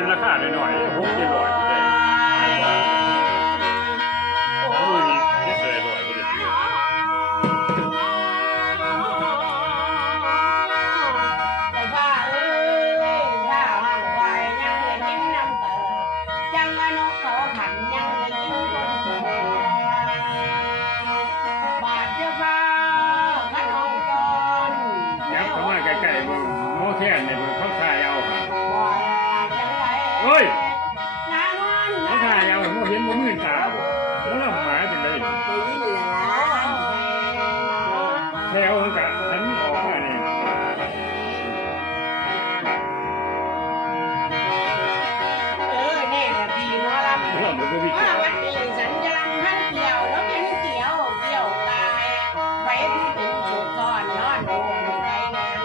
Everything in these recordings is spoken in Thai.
มันราคาหน่อยๆ600ได้โอ้ยนี่เสย100บ่ได้ซื้อแต่ว่าถ้าห่างไกลยังได้ยินน้ำเตอจังอนกเขาขันยังได้ยินคนโตบาดเจ็บฟ้าขันห้องจรยับเข้ามาใกล้ๆบ่โมแค่นี่มันเขาถ่ายเอาค่ะ บ่จังไร เฮ้ย น้ำมัน เขาถ่ายเอาโมเห็นบ่มื่นตาบ่แล้วเราหมาจังได๋ ได้ยินละล่ะ แถวมันก็หันออกมานี่ แน่ละพี่หมอลำ เราบ่มี ว่าวันนี้สัญญาณท่านเกี่ยวแล้วเป็นเกี่ยวกายไปผู้เป็นสุดก่อนนอนดูไม่ไกลแนง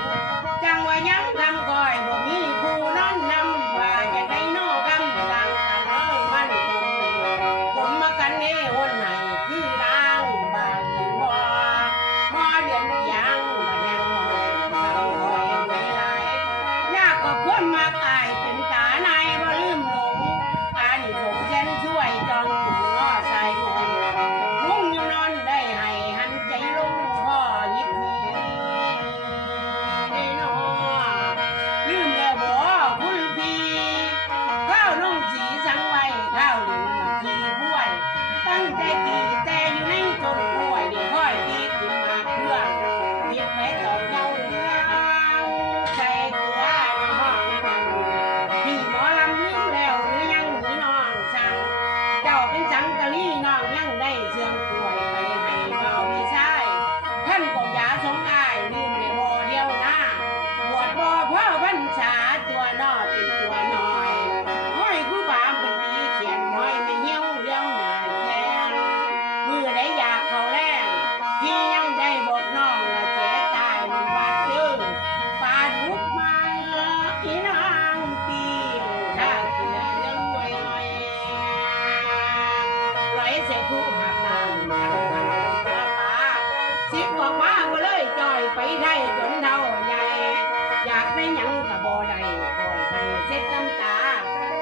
จังว่ายังทำก้อยบ่มีผู้นอนนำว่าจะได้นอกำลังกันเลยมันผมมากันเอ้วนไหนคือดังบางบ่มอเดือนยังมาแดงมองทำก้อยไม่ไหลยากกว่าความมากายเป็นตาในบ่ลืมหลงอันนี้ผมเช่นช่วยจองถุงง้อใส่หมอนมุ่งอยู่นอนได้ให้หันใจลงพ่อยิบนี้ได้นอลืมแล้วบ่คุณพี่ข้าวนุ่งสีสังไว้ข้าวหลินทีบ้วยตั้งแต่กี่แต่อยู่ในต้นกล้วยนี่ค่อยตีกินมาเครื่องเพียงแม้ตอกเงาใส่เกลือในห้องนั้นพี่หมอลำลืมแล้วหรือยังหนีน้องสั่งเจ้าเป็นสังกะลีน้องยังได้เสื่อมป่วยไปให้เบาพี่ชายท่านก็อย่าสงอายลืมในบ่เดียวนะบวชบ่พ่อพรรษาตัวนอเป็นตัวน้อยห้อยคู่บาเป็นดีเขียนห้อยไม่เหี้ยวเลี้ยวหน้าแข้งมือได้อยากเขาแรงพี่ยังได้บอกน้องว่าเจ๊ตายมันบาดเจ็บปาดุกมาอีนางปีถ้ากินแล้วรวยลอยเสียคู่หักนางป้าสิบบอกมาก็เลยจอยไปได้จนเท่าใหญ่อยากได้หยังกับบ่ได้คอยให้เช็ดน้ำตา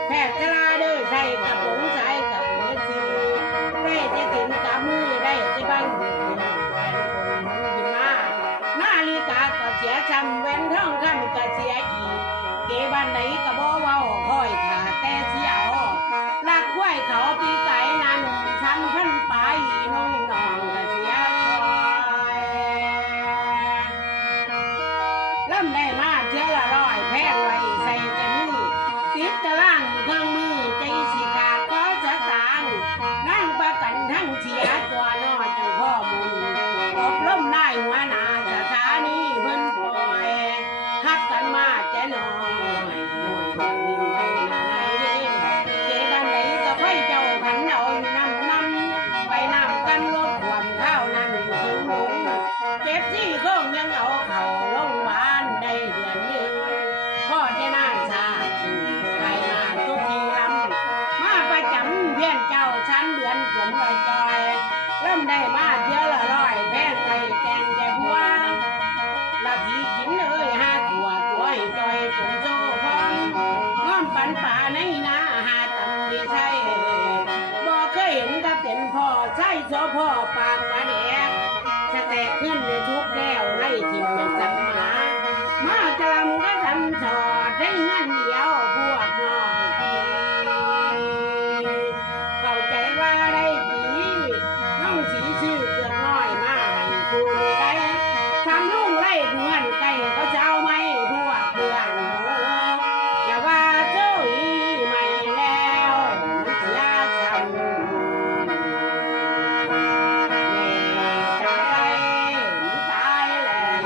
แพทย์ชราเด้อใส่กับผงใส่กับเนื้อซิวได้จะถึงกับมือได้จะบังแหวนคนยิ้มมานาฬิกาก็เสียช้ำแหวนทองคำก็เสียอีกเกบ้านไหนก็บ่เว้าคอยขาแต่เสียวลักควายเขาปีไก่นั้นทำพันไปน้องน้องก็เสียคอยลำได้มาเชื่อละร้อยแพงไว้ใส่แต่มือติดตะล่างเครื่องมือใจสิขาดขอสตางค์นั่งประกันทั้งเสียตัวนอจังพ่อมุนอบรมได้หัวหน้าสถานีเพิ่นปล่อยฮักกันมาแต่น้อยมินไปหน้าไหนเจบ้านไหนก็ไฟเจ้าขันเอาน้ำไปน้ำกันลดความข้าวนั้นถึงลงเจ็บซี่โค้งยังเอาเข่าลงบ้านได้เดือนยืนพ่อจะนั่งชาใครมาทุกทีลำมาประจำเพี้ยนเจ้าชั้นเดือนฝนลอยจอยเริ่มได้มาเที่ยวละร้อยแพงไก่แกงแกบัวละพีกินเลย5 ตัวให้จอยจนโซ่พร้อมง้อมปันป่าในนาหาตำดีใช่บ่เคยเห็นก็เป็นพ่อใช่โซพ่อปากปลาแดกสแตกขึ้นในทุกแล้วไล่ทิมเป็นสัมมาจำก็ทำสอดให้เงินเดียวพวกน้องเข้าใจว่าได้ดีน้องสีชื่อเกือบน้อยมาให้คู่ไปทำลุงไล่เงินไก่ก็เจ้าไม่พวกเพื่อนอย่าว่าเจ้าอีไม่แล้วมันเสียคำตายแล้ว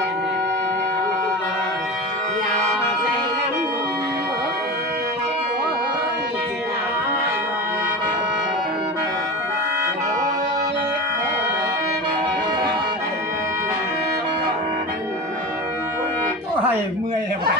อย่าใจน้ำนมโอ้ยสิน้ำให้เมื่อยเลยว่ะ